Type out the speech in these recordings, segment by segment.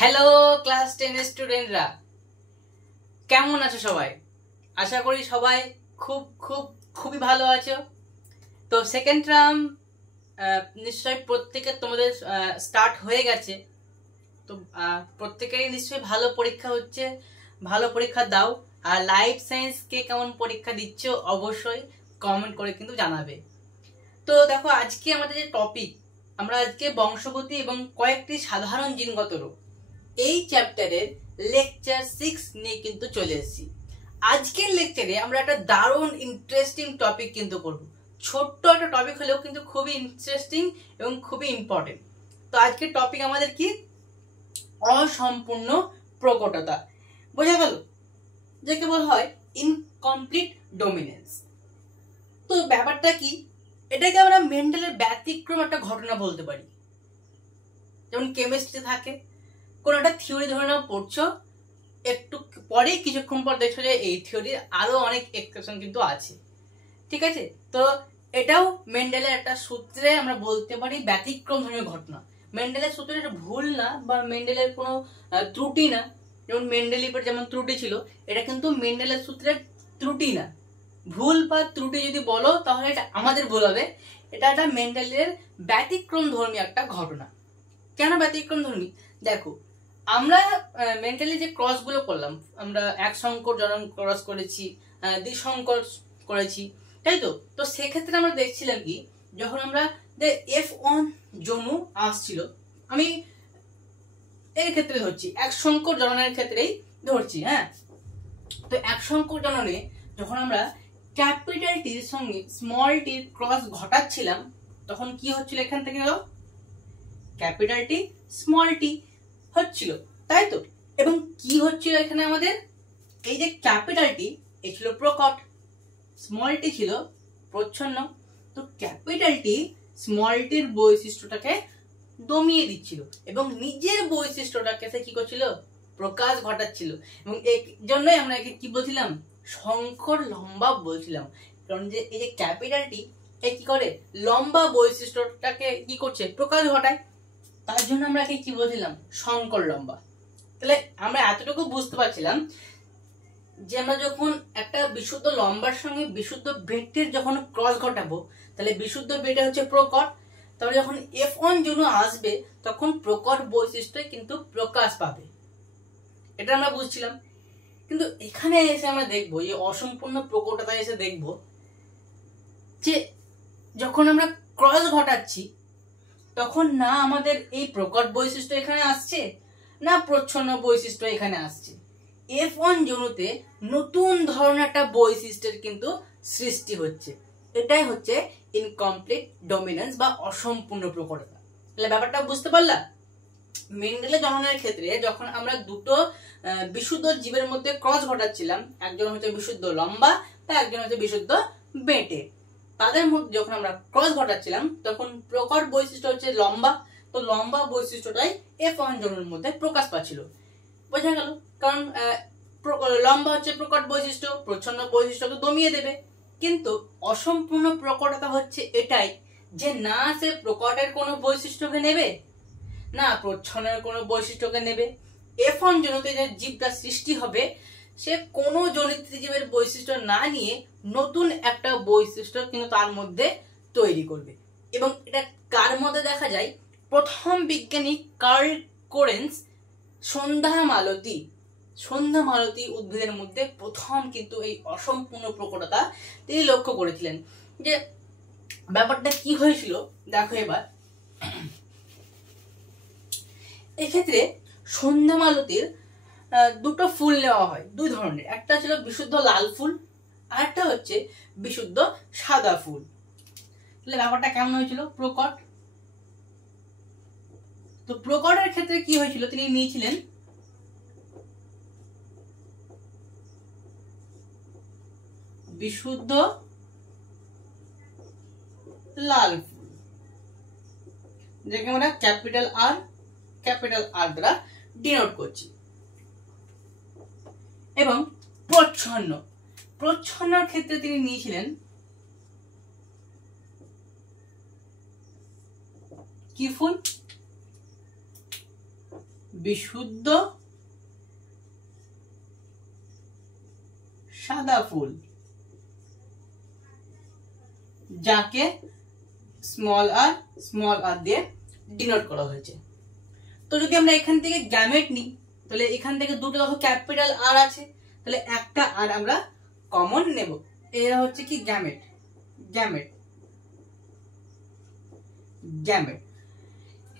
Hello class 10 স্টুডেন্টরা, কেমন আছো সবাই? আশা করি সবাই খুব খুব খুবই ভালো আছো। তো সেকেন্ড টার্ম নিশ্চয়ই প্রত্যেকের তোমাদের স্টার্ট হয়ে গেছে। তো প্রত্যেকেরই নিশ্চয়ই ভালো পরীক্ষা হচ্ছে, ভালো পরীক্ষা দাও। আর লাইফ সায়েন্স কে কেমন পরীক্ষা দিচ্ছ অবশ্যই কমেন্ট করে কিন্তু জানাবে। তো দেখো, আজকে আমাদের যে টপিক, আমরা আজকে বংশগতি এবং কয়েকটি সাধারণ জিনগত রোগ এই চ্যাপ্টারের লেকচার 6 নিয়ে কিন্তু চলে এসেছি। আজকের লেকচারে আমরা একটা দারুণ ইন্টারেস্টিং টপিক কিন্তু করব। ছোট্ট একটা টপিক হলেও কিন্তু খুবই ইন্টারেস্টিং এবং খুবই ইম্পর্টেন্ট। তো আজকের টপিক আমাদের কি? অসম্পূর্ণ প্রকটতা। বোঝা গেল? যাকে বলা হয় ইনকমপ্লিট ডমিনেন্স। তো ব্যাপারটা কি? এটাকে আমরা মেন্ডেলের ব্যতিক্রম একটা ঘটনা বলতে পারি। যেমন কেমিস্ট্রি থাকে, কোন একটা থিওরি ধরে নাও পড়ছো, একটু পরে কিছুক্ষণ পর দেখছো যে এই থিওরির আরো অনেক এক্সেপশন কিন্তু আছে। ঠিক আছে? তো এটাও মেন্ডেলের একটা সূত্রে আমরা বলতে পারি ব্যতিক্রম ধরনের ঘটনা। মেন্ডেলের সূত্রে এটা ভুল না বা মেন্ডেলের কোনো ত্রুটি না। যেমন মেন্ডেলিভের যেমন ত্রুটি ছিল, এটা কিন্তু মেন্ডেলের সূত্রের ত্রুটি না। ভুল বা ত্রুটি যদি বলো তাহলে এটা আমাদের ভুল হবে। এটা একটা মেন্ডেলের ব্যতিক্রম ধর্মী একটা ঘটনা। কেন ব্যতিক্রম ধর্মী? দেখো, আমরা মেন্টালি যে ক্রস গুলো করলাম, আমরা এক সংকর জনন ক্রস করেছি, দ্বিসংকর করেছি, তাই তো? তো সেক্ষেত্রে আমরা দেখছিলাম কি, যখন আমরা F1 জনু আসছিল, আমি এর ক্ষেত্রে ধরছি, এক সংকর জননের ক্ষেত্রেই ধরছি, হ্যাঁ। তো এক সংকর জননে যখন আমরা ক্যাপিটাল টির সঙ্গে স্মল টির ক্রস ঘটাচ্ছিলাম, তখন কি হচ্ছিল? এখান থেকে ক্যাপিটাল টি স্মল টি হচ্ছিল, তাই তো? এবং কি হচ্ছিল এখানে আমাদের? এই যে ক্যাপিটাল টি, এ ছিল প্রকট, স্মল টি ছিল প্রচ্ছন্ন। তো ক্যাপিটাল টি স্মল টির বৈশিষ্ট্যটাকে দমিয়ে দিচ্ছিল এবং নিজের বৈশিষ্ট্যটাকে সে কি করছিল? প্রকাশ ঘটাচ্ছিল। এবং এই জন্যই আমরা একে কি বলছিলাম? শঙ্কর লম্বা বলছিলাম। কারণ যে এই যে ক্যাপিটাল টি কি করে? লম্বা বৈশিষ্ট্যটাকে কি করছে? প্রকাশ ঘটায়। তার জন্য আমরা একে কি বলছিলাম? শঙ্কর লম্বা। তাহলে আমরা এতটুকু বুঝতে পারছিলাম যে আমরা যখন একটা বিশুদ্ধ লম্বার সঙ্গে বিশুদ্ধ বেটের যখন ক্রস ঘটাবো, তাহলে বিশুদ্ধ বেটে হচ্ছে প্রকট। তাহলে যখন F1 জন্য আসবে, তখন প্রকট বৈশিষ্ট্য কিন্তু প্রকাশ পাবে। এটা আমরা বুঝছিলাম। কিন্তু এখানে এসে আমরা দেখবো, এই অসম্পূর্ণ প্রকটতা এসে দেখবো যে যখন আমরা ক্রস ঘটাচ্ছি, তখন না আমাদের এই প্রকট বৈশিষ্ট্য এখানে আসছে, না প্রচ্ছন্ন বৈশিষ্ট্য এখানে আসছে। F1 জনুতে নতুন ধরনের একটা বৈশিষ্ট্যের কিন্তু সৃষ্টি হচ্ছে। এটাই হচ্ছে ইনকমপ্লিট ডমিনেন্স বা অসম্পূর্ণ প্রকটতা। তাহলে ব্যাপারটা বুঝতে পারলা? মেন্ডেলের জননের ক্ষেত্রে যখন আমরা দুটো বিশুদ্ধ জীবের মধ্যে ক্রস ঘটাচ্ছিলাম, একজন হচ্ছে বিশুদ্ধ লম্বা বা একজন হচ্ছে বিশুদ্ধ বেঁটে, তাদের মধ্যে যখন আমরা ক্রস ঘটাচ্ছিলাম, তখন প্রকট বৈশিষ্ট্য হচ্ছে লম্বা। তো লম্বা বৈশিষ্ট্যটাই F1 জনের মধ্যে প্রকাশ পাচ্ছিল। বোঝা গেল? কারণ লম্বা হচ্ছে প্রকট বৈশিষ্ট্য, প্রচ্ছন্ন বৈশিষ্ট্যকে দমিয়ে দেবে। কিন্তু অসম্পূর্ণ প্রকটতা হচ্ছে এটাই যে না সে প্রকটের কোনো বৈশিষ্ট্যকে নেবে, না প্রচ্ছন্নের কোনো বৈশিষ্ট্যকে নেবে। F1 জনুতে যে জীবটা সৃষ্টি হবে, সে কোনো জনিত জীবের বৈশিষ্ট্য না নিয়ে নতুন একটা বৈশিষ্ট্য কিন্তু তার মধ্যে তৈরি করবে। এবং এটা কার মধ্যে দেখা যায়? প্রথম বিজ্ঞানী কার্ল কোরেন্স সন্ধ্যা মালতী উদ্ভিদের মধ্যে প্রথম কিন্তু এই অসম্পূর্ণ প্রকটতা তিনি লক্ষ্য করেছিলেন। যে ব্যাপারটা কি হয়েছিল দেখো এবার। এক্ষেত্রে সন্ধ্যা মালতীর দুটো ফুল নেওয়া হয়, দুই ধরনের। একটা ছিল বিশুদ্ধ লাল ফুল, আর একটা হচ্ছে বিশুদ্ধ সাদা ফুল। তাহলে ব্যাপারটা কেমন হয়েছিল? প্রকট। তো প্রকটের ক্ষেত্রে কি হয়েছিল? তিনি নিয়েছিলেন বিশুদ্ধ লাল ফুল, যাকে আমরা ক্যাপিটাল আর দ্বারা ডিনোট করছি। এবং প্রচ্ছন্নর ক্ষেত্রে তিনি নিয়েছিলেন কি ফুল? বিশুদ্ধ সাদা ফুল, যাকে স্মল আর দিয়ে ডিনোট করা হয়েছে। তো যদি আমরা এখান থেকে গ্যামেট নিই, তাহলে এখান থেকে দুটো দেখো ক্যাপিটাল আর আছে, তাহলে একটা আর আমরা কমন নেব। এরা হচ্ছে কি গ্যামেট, গ্যামেট, গ্যামেট।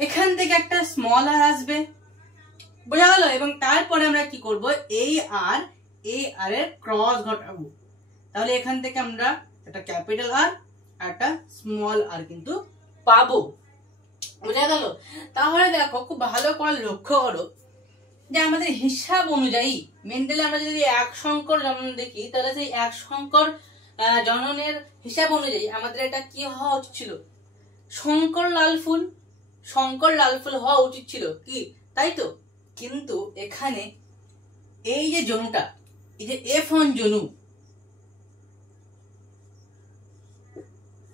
এখান থেকে একটা স্মল আর আসবে, বোঝা গেল? এবং তারপরে আমরা কি করব, এই আর এর ক্রস ঘটাবো। তাহলে এখান থেকে আমরা একটা ক্যাপিটাল আর একটা স্মল আর কিন্তু পাবো, বোঝা গেল? তাহলে দেখো খুব ভালো করে লক্ষ্য করো যে আমাদের হিসাব অনুযায়ী মেন্ডেলে আমরা যদি এক সংকর জনন দেখি, তাহলে সেই এক সংকর জননের হিসাব অনুযায়ী আমাদের এটা কি হওয়া উচিত ছিল, শঙ্কর লাল ফুল, শঙ্কর লাল ফুল হওয়া উচিত ছিল কি, তাই তো? কিন্তু এখানে এই যে জনুটা, এই যে F1 জনু,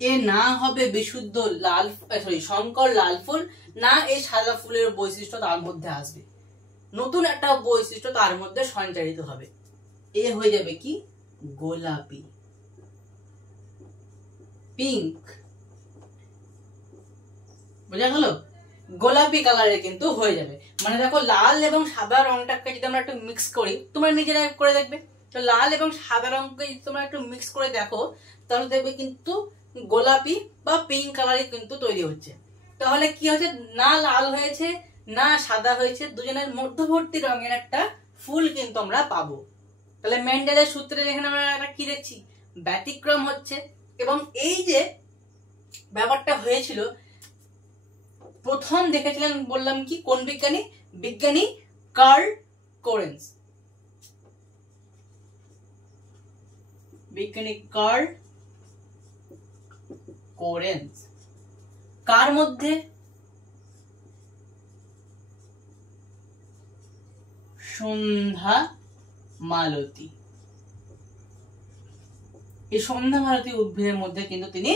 এ না হবে বিশুদ্ধ লাল, সরি শঙ্কর লাল ফুল, না এই সাদা ফুলের বৈশিষ্ট্য তার মধ্যে আসবে, নতুন একটা বৈশিষ্ট্য তার মধ্যে সঞ্চারিত হবে। এ হয়ে যাবে কি গোলাপি, পিঙ্ক, বোঝা গেল? গোলাপি কালারে কিন্তু হয়ে যাবে। মানে দেখো লাল এবং সাদা রংটাকে যদি আমরা একটু মিক্স করি, তোমরা নিজেরা করে দেখবে, তো লাল এবং সাদা রংকে যদি তোমরা একটু মিক্স করে দেখো, তাহলে দেখবে কিন্তু গোলাপি বা পিঙ্ক কালারই কিন্তু তৈরি হচ্ছে। তাহলে কি হচ্ছে, না লাল হয়েছে না সাদা হয়েছে, দুজনের মধ্যবর্তী রঙের একটা ফুল কিন্তু আমরা পাবো। তাহলে মেন্ডেলের সূত্রে এখানে আমরা একটা কি দেখছি, ব্যতিক্রম হচ্ছে। এবং এই যে ব্যাপারটা হয়েছিল, প্রথম দেখেছিলেন বললাম কি, কোন বিজ্ঞানী, বিজ্ঞানী কার্ল কোরেন্স, বিজ্ঞানী কার্ল কোরেন্স। কার মধ্যে, সন্ধ্যা মালতী, এই সন্ধ্যা মালতী উদ্ভিদের মধ্যে কিন্তু তিনি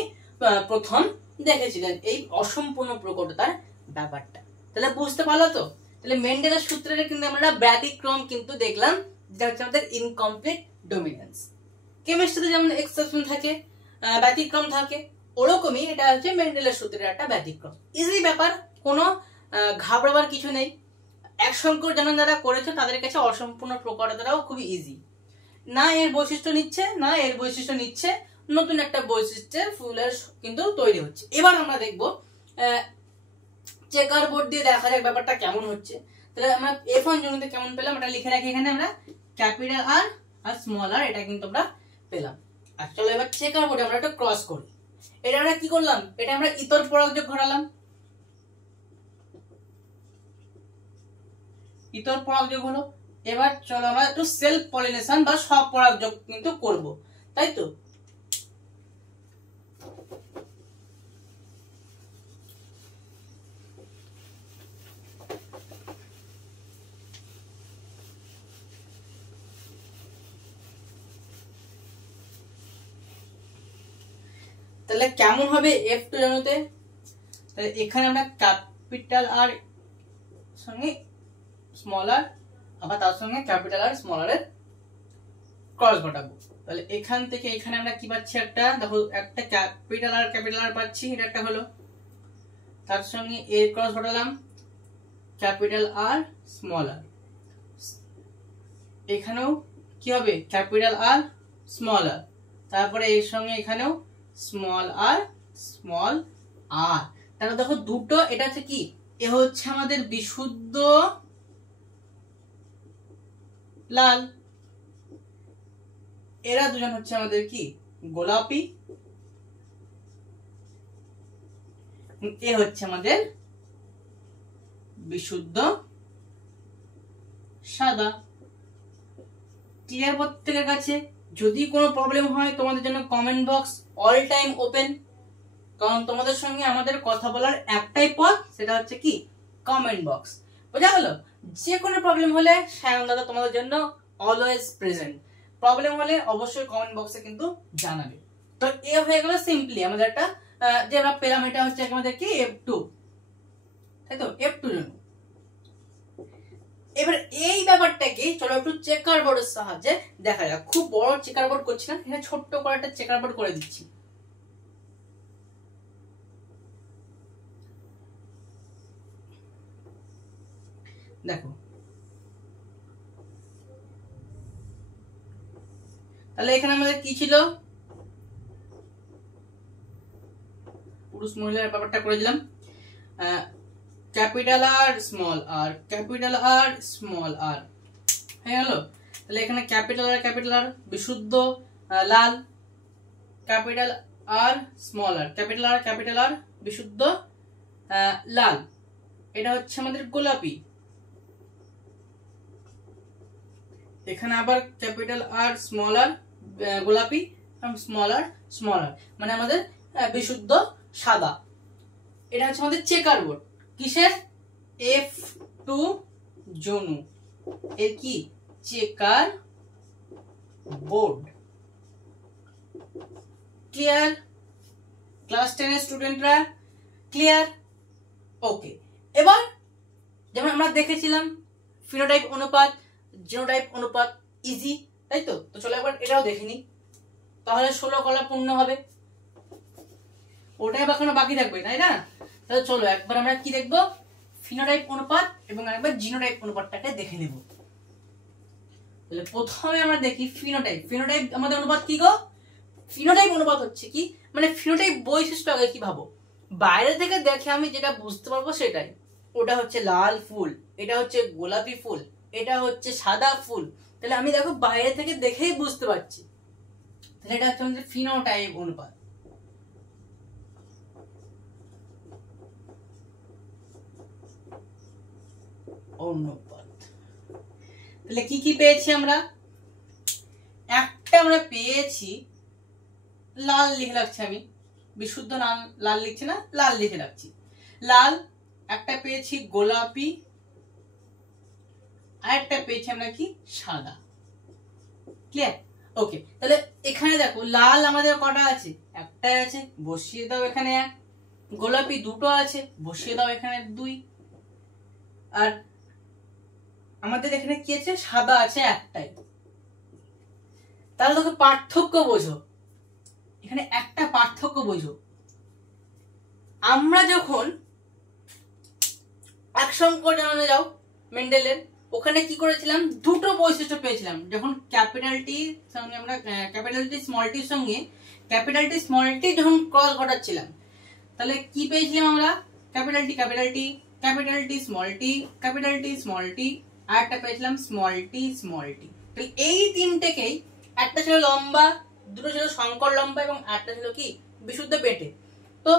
প্রথম দেখেছিলেন এই অসম্পূর্ণ প্রকটতার ব্যাপারটা। তাহলে বুঝতে পারলো তো? তাহলে মেন্ডেলের সূত্রে কিন্তু আমরা ব্যতিক্রম কিন্তু দেখলাম, যেটা হচ্ছে আমাদের ইনকমপ্লিট ডমিনেন্স। কেমিস্ট্রিতে যেমন এক্সেপশন থাকে, ব্যতিক্রম থাকে, ওরকমই এটা হচ্ছে মেন্ডেলের সূত্রের একটা ব্যতিক্রম। ইজি ব্যাপার, কোনো ঘাবড়াবার কিছু নেই। এক সংকর জনন যারা করেছে তাদের কাছে অসম্পূর্ণ প্রকটতাটাও খুবই ইজি, না এর বৈশিষ্ট্য নিচ্ছে না এর বৈশিষ্ট্য নিচ্ছে, নতুন একটা বৈশিষ্ট্যের ফুলের কিন্তু তৈরি হচ্ছে। এবার আমরা দেখবো চেকার বোর্ড দিয়ে দেখা যাক ব্যাপারটা কেমন হচ্ছে। তাহলে আমরা F1 জনুতে কেমন পেলাম, এটা লিখে রাখি এখানে, আমরা ক্যাপিটাল আর আর স্মল আর এটা কিন্তু আমরা পেলাম। আর চলো এবার চেকার বোর্ডে আমরা একটা ক্রস করি। এটা আমরা কি করলাম, এটা আমরা ইতর পরাগযোগ ঘটালাম, ইতর পরাগযোগ হলো। এবার চলো আমরা একটু সেলফ পলিনেশন বা স্ব পরাগযোগ কিন্তু করব, তাই তো? তাহলে কেমন হবে F2 জনুতে, তাহলে এখানে আমরা ক্যাপিটাল আর সঙ্গে স্মল আর, আবার তার সঙ্গে ক্যাপিটাল আর স্মল আর এর ক্রস ঘটাবো। তাহলে এখান থেকে এখানে আমরা কি পাচ্ছি, একটা দেখো একটা ক্যাপিটাল আর পাচ্ছি, এটা একটা হলো, তার সঙ্গে এর ক্রস ঘটালাম ক্যাপিটাল আর স্মল আর, এখানেও কি হবে ক্যাপিটাল আর স্মল আর, তারপরে এর সঙ্গে এখানেও স্মল আর স্মল আর। তাহলে দেখো দুটো, এটা হচ্ছে কি, এ হচ্ছে আমাদের বিশুদ্ধ লাল, এরা দুজন হচ্ছে আমাদের কি গোলাপি, এ হচ্ছে আমাদের বিশুদ্ধ সাদা। ক্লিয়ার প্রত্যেকের কাছে? যদি কোনো প্রবলেম হয় তোমাদের জন্য comment box all time open, কারণ তোমাদের সঙ্গে আমাদের কথা বলার একটাই পথ, সেটা হচ্ছে কি কমেন্ট বক্স। বোঝা গেল? যে কোনো প্রবলেম হলে সায়ন দাদা তোমাদের জন্য অলওয়েজ প্রেজেন্ট। প্রবলেম হলে অবশ্যই কমেন্ট বক্সে কিন্তু জানাবে। তো এ হয়ে গেল সিম্পলি আমাদের একটা যে আমরা পেলাম, এটা হচ্ছে আমাদের কি F2, তাই তো? F2 জন্য এবার এই ব্যাপারটাকে চলো একটু চেকার বোর্ডের সাহায্যে দেখা যাক। খুব বড় চেকার বোর্ড করছি না, এখানে ছোট্ট করে একটা চেকার বোর্ড করে দিচ্ছি। দেখো তাহলে এখানে আমাদের কি ছিল, পুরুষ মহিলার ব্যাপারটা করে দিলাম। ক্যাপিটাল আর স্মল আর, ক্যাপিটাল আর স্মল আর হয়ে গেল। তাহলে এখানে ক্যাপিটাল আর বিশুদ্ধ লাল, ক্যাপিটাল আর স্মল আর, ক্যাপিটাল আর বিশুদ্ধ লাল। এটা হচ্ছে আমাদের গোলাপি। এখানে আবার ক্যাপিটাল আর স্মল আর গোলাপি, স্মল আর মানে আমাদের বিশুদ্ধ সাদা। এটা হচ্ছে আমাদের চেকার বোর্ড। কিসের? F2 জনু এর কি চেকার বোর্ড। ক্লিয়ার? ক্লাস 10 এর স্টুডেন্টরা ক্লিয়ার? ওকে। এবার যেমন আমরা দেখেছিলাম ফিনোটাইপ অনুপাত, জিনোটাইপ অনুপাত ইজি, তাই তো? তো চলো একবার এটাও দেখে নিই, তাহলে 16 কলা পূর্ণ হবে। ওটাই এখনো বাকি থাকবে, তাই না? তাহলে চলো একবার আমরা কি দেখবো, ফিনোটাইপ অনুপাত এবং একবার জিনোটাইপ অনুপাতটাকে দেখে নেব। তাহলে প্রথমে আমরা দেখি ফিনোটাইপ। ফিনোটাইপ আমাদের অনুপাত কি গো? ফিনোটাইপ অনুপাত হচ্ছে কি, মানে ফিনোটাইপ বৈশিষ্ট্য আগে কি ভাবো, বাইরে থেকে দেখে আমি যেটা বুঝতে পারবো সেটাই। ওটা হচ্ছে লাল ফুল, এটা হচ্ছে গোলাপি ফুল, এটা হচ্ছে সাদা ফুল। তাহলে আমি দেখো বাইরে থেকে দেখেই বুঝতে পারছি, তাহলে এটা হচ্ছে আমাদের ফিনোটাইপ অনুপাত। তাহলে কি কি পেয়েছি আমরা? একটা আমরা পেয়েছি লাল লিখে রাখছি, আমি বিশুদ্ধ লাল লিখছি না, লাল লিখে রাখছি লাল। একটা পেয়েছি গোলাপি, আর একটা পেয়েছি আমরা কি সাদা। ক্লিয়ার? ওকে। তাহলে এখানে দেখো লাল আমাদের কটা আছে? একটাই আছে, বসিয়ে দাও এখানে 1। গোলাপি দুটো আছে, বসিয়ে দাও এখানে 2। আর আমাদের এখানে কি আছে? সাদা আছে একটাই। তাহলে তোকে পার্থক্য বোঝো, এখানে একটা পার্থক্য বোঝো। আমরা যখন এক সংকর জানানো যাও মেন্ডেলের, ওখানে কি করেছিলাম? দুটো বৈশিষ্ট্য পেয়েছিলাম। যখন ক্যাপিটাল টি সঙ্গে আমরা ক্যাপিটাল টি স্মল টির সঙ্গে ক্যাপিটাল টি স্মল টি যখন ক্রস ঘটাচ্ছিলাম, তাহলে কি পেয়েছিলাম আমরা? Capital T capital T, capital T small T, capital T small T, আর একটা পেয়েছিলাম স্মল টি স্মল টি। তো এই তিনটেকেই, একটা ছিল লম্বা, দুটো ছিল সংকর লম্বা, এবং একটা ছিল কি বিশুদ্ধ বেটে। তো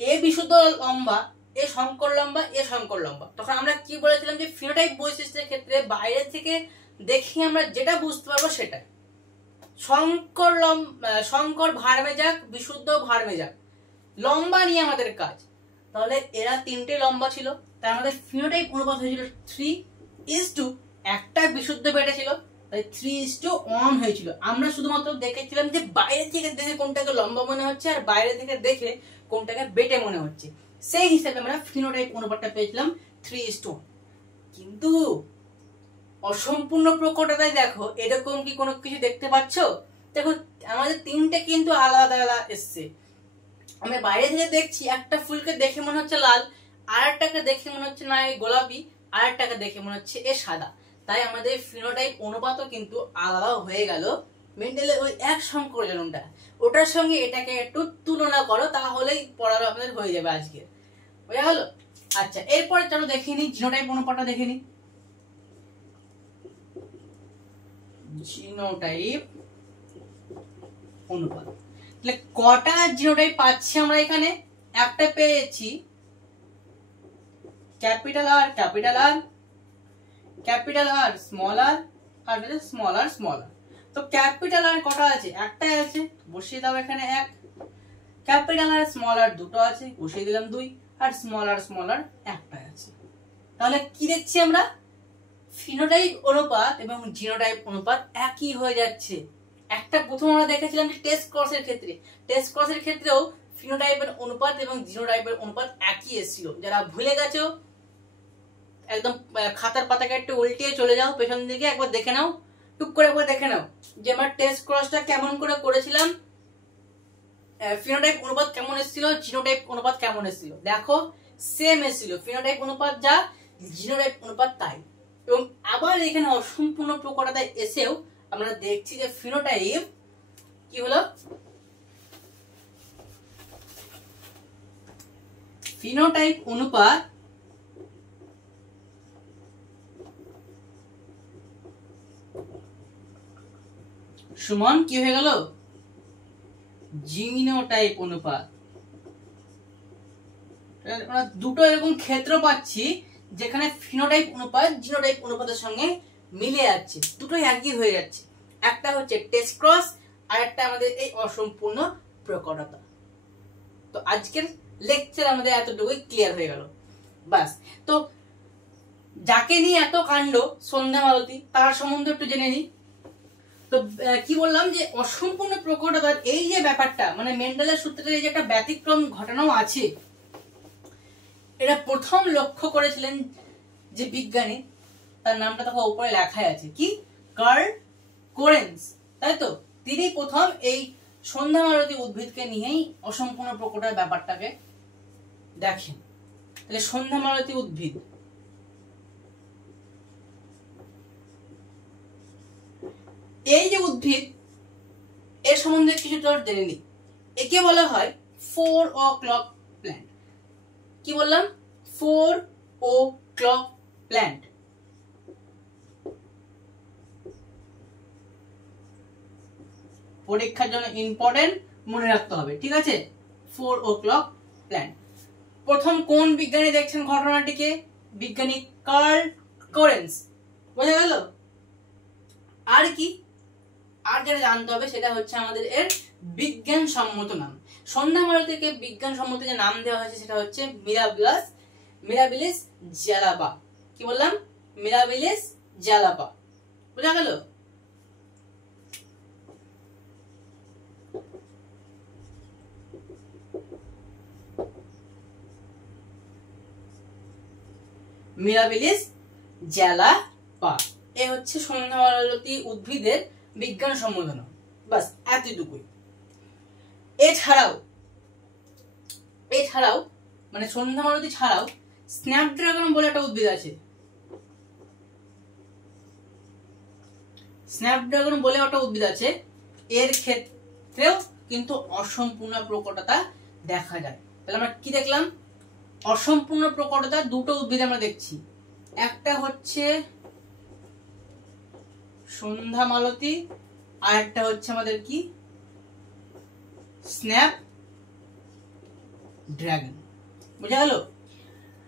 এ বিশুদ্ধ লম্বা, এ সংকর লম্বা, এ সংকর লম্বা। তখন আমরা কি বলেছিলাম যে ফিনোটাইপ বৈশিষ্ট্যের ক্ষেত্রে বাইরে থেকে দেখি আমরা যেটা বুঝতে পারবো সেটাই। সংকর ভাড়মে যাক, বিশুদ্ধ ভাড়মে যাক, লম্বা নিয়ে আমাদের কাজ। তাহলে এরা তিনটে লম্বা ছিল, তাই আমাদের ফিনোটাইপ অনুপাত হয়েছিল 3:1। একটা বিশুদ্ধ বেটে ছিল, তাই 3:1 হয়েছিল। আমরা শুধুমাত্র দেখেছিলাম যে বাইরে থেকে দেখে কোনটাকে লম্বা মনে হচ্ছে আর বাইরে থেকে দেখে কোনটাকে বেটে মনে হচ্ছে, সেই হিসাবে আমরা ফিনোটাইপ অনুপাতটা পেয়েছিলাম 3:1। কিন্তু অসম্পূর্ণ প্রকটতায় দেখো এরকম কি কোনো কিছু দেখতে পাচ্ছ? দেখো আমাদের তিনটে কিন্তু আলাদা আলাদা এসছে। আমি বাইরে থেকে দেখছি একটা ফুলকে দেখে মনে হচ্ছে লাল, আর একটাকে দেখে মনে হচ্ছে না গোলাপি, আর একটাকে দেখে মনে হচ্ছে এ সাদা। তাই আমাদের ফিনোটাইপ অনুপাতও কিন্তু আলাদা হয়ে গেল। মেন্ডেলের ওই এক সংকরজনটা, ওটার সঙ্গে এটাকে একটু তুলনা করো, তাহলেই পড়ানো আমাদের হয়ে যাবে আজকে। বোঝা গেল? আচ্ছা, এরপরে চলো দেখে নিই জিনোটাইপ অনুপাতটা দেখে নিই। জিনোটাইপ অনুপাত, তাহলে কটা জিনোটাইপ পাচ্ছি আমরা এখানে? একটা পেয়েছি capital R capital R, capital R small R, আর স্মল আর স্মল আর। তো ক্যাপিটাল আর কটা আছে? একটাই আছে, বসিয়ে দাও এখানে 1। ক্যাপিটাল আর স্মল আর দুটো আছে, বসিয়ে দিলাম 2। আর স্মল আর একটাই আছে। তাহলে কি দেখছি আমরা? ফিনোটাইপ অনুপাত এবং জিনোটাইপ অনুপাত একই হয়ে যাচ্ছে। একটা প্রথম আমরা দেখেছিলাম যে টেস্ট ক্রসের ক্ষেত্রে, টেস্ট ক্রসের ক্ষেত্রেও ফিনোটাইপের অনুপাত এবং জিনোটাইপের অনুপাত একই এসেছিল। যারা ভুলে গেছো একদম খাতার পাতাকে একটু উল্টিয়ে চলে যাও পেছন দিকে, একবার দেখে নাও, টুক করে একবার দেখে নাও যে আমরা টেস্ট ক্রসটা কেমন করে করেছিলাম, ফিনোটাইপ অনুপাত কেমন এসেছিল, জিনোটাইপ অনুপাত কেমন এসেছিল। দেখো সেম এসেছিল, ফিনোটাইপ অনুপাত যা, জিনোটাইপ অনুপাত তাই। এবং আবার এখানে অসম্পূর্ণ প্রকটতা এসেও আমরা দেখছি যে ফিনোটাইপ কি হলো, ফিনোটাইপ অনুপাত সমান কি হয়ে গেল, জিনোটাইপ অনুপাত। আমরা দুটো এরকম ক্ষেত্র পাচ্ছি যেখানে ফিনোটাইপ অনুপাত জিনোটাইপ অনুপাতের সঙ্গে মিলে যাচ্ছে, দুটোই একই হয়ে যাচ্ছে। একটা হচ্ছে টেস্ট ক্রস আর একটা আমাদের এই অসম্পূর্ণ প্রকটতা। তো আজকের লেকচার আমাদের এতটুকুই ক্লিয়ার হয়ে গেল বাস। তো যাকে নিয়ে এত কাণ্ড সন্ধ্যা মালতী, তার সম্বন্ধে একটু জেনে নিই। তো কি বললাম যে অসম্পূর্ণ প্রকটতার এই যে ব্যাপারটা, মানে মেন্ডেলের সূত্রে যে একটা ব্যতিক্রম ঘটনাও আছে, এটা প্রথম লক্ষ্য করেছিলেন যে বিজ্ঞানী, তার নামটা তখন উপরে লেখাই আছে কি, কার্ল কোরেন্স, তাই তো। তিনি প্রথম এই সন্ধ্যা মালতী উদ্ভিদকে নিয়েই অসম্পূর্ণ প্রকটার ব্যাপারটাকে দেখেন। তাহলে সন্ধ্যা মালতী উদ্ভিদ, এই যে উদ্ভিদ, এর সম্বন্ধে কিছু তোর জেনে নি। একে বলা হয় 4 o'clock প্ল্যান্ট। কি বললাম, 4 o'clock প্ল্যান্ট। পরীক্ষার জন্য ইম্পর্টেন্ট, মনে রাখতে হবে, ঠিক আছে। 4 o'clock প্ল্যান্ট। প্রথম কোন বিজ্ঞানী দেখছেন ঘটনাটিকে, বিজ্ঞানী কার্ল কোরেন্স, বোঝা গেল। আর কি, আর যেটা জানতে হবে সেটা হচ্ছে আমাদের এর বিজ্ঞান সম্মত নাম। সন্ধ্যা মালতীকে বিজ্ঞান সম্মত যে নাম দেওয়া হয়েছে সেটা হচ্ছে মিরাবিলিস জ্যালাপা। কি বললাম, মিরাবিলিস জ্যালাপা, বোঝা গেল। মিরাবিলিস জ্যালাপা, এ হচ্ছে সন্ধ্যা মালতী উদ্ভিদের বিজ্ঞান সম্মত নাম, বাস এতটুকুই। এছাড়াও মানে সন্ধ্যা মালতী ছাড়াও স্ন্যাপড্রাগন বলে একটা উদ্ভিদ আছে। স্ন্যাপড্রাগন বলে একটা উদ্ভিদ আছে, এর ক্ষেত্রেও কিন্তু অসম্পূর্ণ প্রকটতা দেখা যায়। তাহলে আমরা কি দেখলাম, অসম্পূর্ণ প্রকটতা দুটো উদ্ভিদ আমরা দেখছি, একটা হচ্ছে সন্ধ্যা মালতী আর একটা হচ্ছে আমাদের কি, স্ন্যাপ ড্রাগন, বুঝা গেল।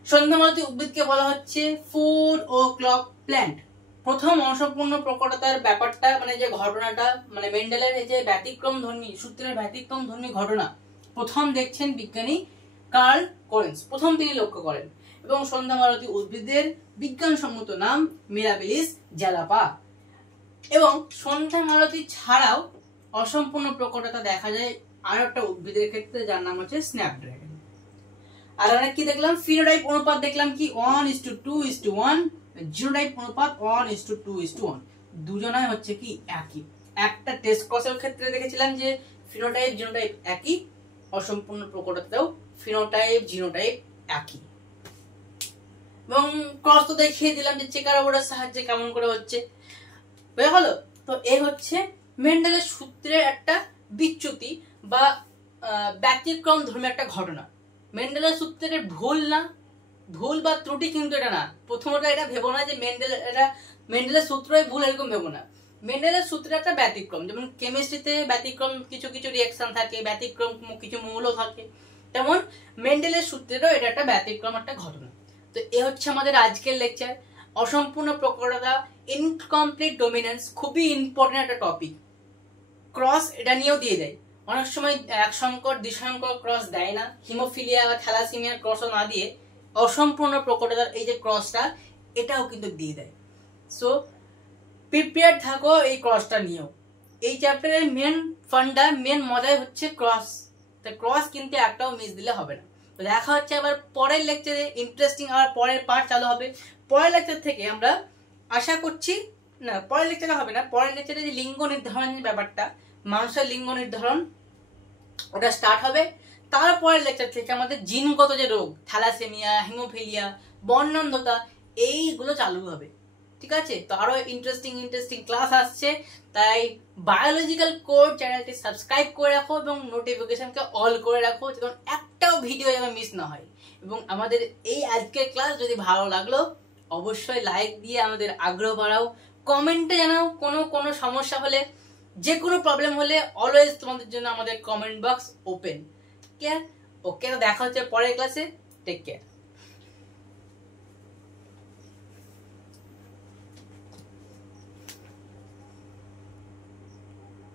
সন্ধ্যা মালতী উদ্ভিদকে বলা হচ্ছে 4 o'clock প্ল্যান্ট। প্রথম অসম্পূর্ণ প্রকটতার ব্যাপারটা, মানে যে ঘটনাটা, মানে মেন্ডেলের এই যে ব্যতিক্রম ধর্মী সূত্রের ব্যতিক্রম ধর্মী ঘটনা প্রথম দেখছেন বিজ্ঞানী কার্ল কোরেন্স, প্রথম তিনি লক্ষ্য করেন। এবং সন্ধ্যা মালতী উদ্ভিদের বিজ্ঞানসম্মত নাম মিরাবিলিস জ্যালাপা। এবং সন্ধ্যা মালতী ছাড়াও অসম্পূর্ণ প্রকটতা দেখা যায় আর একটা উদ্ভিদের ক্ষেত্রে, যার নাম হচ্ছে স্ন্যাপড্রাগন। আর আমরা কি দেখলাম, ফিনোটাইপ অনুপাত দেখলাম কি 1:2:1, জিনোটাইপ অনুপাত 1:2:1। দুজনাই হচ্ছে কি একই। একটা টেস্ট ক্রসের ক্ষেত্রে দেখেছিলাম যে ফিনোটাইপ জিনোটাইপ একই, অসম্পূর্ণ প্রকটতাতেও ফিনোটাইপ জিনোটাইপ একই। এবং ক্রস তো দেখিয়ে দিলাম যে চেকার বোর্ডের সাহায্যে কেমন করে হচ্ছে, বুঝা হলো। তো এই হচ্ছে মেন্ডেলের সূত্রের একটা বিচ্যুতি বা ব্যতিক্রম ধর্মী একটা ঘটনা। মেন্ডেলের সূত্রের ভুল না, ভুল বা ত্রুটি কিন্তু এটা না। প্রথমত এটা ভেবো না যে মেন্ডেলের সূত্রই ভুল, এরকম ভেবো না। মেন্ডেলের সূত্রে একটা ব্যতিক্রম, যেমন কেমিস্ট্রিতে ব্যতিক্রম কিছু কিছু রিঅ্যাকশন থাকে, ব্যতিক্রম কিছু মৌল থাকে, তেমন মেন্ডেলের সূত্রেরও এটা একটা ব্যতিক্রম একটা ঘটনা। তো এ হচ্ছে আমাদের আজকের লেকচার, অসম্পূর্ণ প্রকটতা, ইনকমপ্লিট ডমিনেন্স, খুবই ইম্পর্টেন্ট একটা টপিক। ক্রস এটা নিয়েও দিয়ে দেয়, অনেক সময় এক সংকর দ্বিসংকর ক্রস দেয় না, হিমোফিলিয়া বা থ্যালাসেমিয়ার ক্রসও না দিয়ে অসম্পূর্ণ প্রকটতার এই যে ক্রসটা, এটাও কিন্তু দিয়ে দেয়। সো প্রিপেয়ার থাকো এই ক্রসটা নিয়েও। এই চ্যাপ্টারের মেন ফান্ডা, মেন মজাই হচ্ছে ক্রস। তো ক্রস কিন্তু একটাও মিস দিলে হবে না। দেখা হচ্ছে আবার পরের লেকচারে, ইন্টারেস্টিং আবার পরের পার্ট চালু হবে। পরের লেকচার থেকে আমরা আশা করছি, না পরের লেকচারে হবে না, পরের লেকচারে যে লিঙ্গ নির্ধারণের ব্যাপারটা, মানুষের লিঙ্গ নির্ধারণ ওটা স্টার্ট হবে। তারপরের লেকচার থেকে আমাদের জিনগত যে রোগ, থ্যালাসেমিয়া, হিমোফিলিয়া, বর্ণান্ধতা, এইগুলো চালু হবে। ঠিক আছে, তো আরো ইন্টারেস্টিং ক্লাস আসছে, তাই বায়োলজিক্যাল কোড চ্যানেলটি সাবস্ক্রাইব করে রাখো এবং নোটিফিকেশনকে অল করে রাখো, যেন একটাও ভিডিও যেন মিস না হয়। এবং আমাদের এই আজকের ক্লাস যদি ভালো লাগলো অবশ্যই লাইক দিয়ে আমাদের আগ্রহ বাড়াও। কমেন্টে জানাও কোনো সমস্যা হলে, যে কোনো প্রবলেম হলে অলওয়েজ তোমাদের জন্য আমাদের কমেন্ট বক্স ওপেন। ওকে, তো দেখা হচ্ছে পরের ক্লাসে। Take care.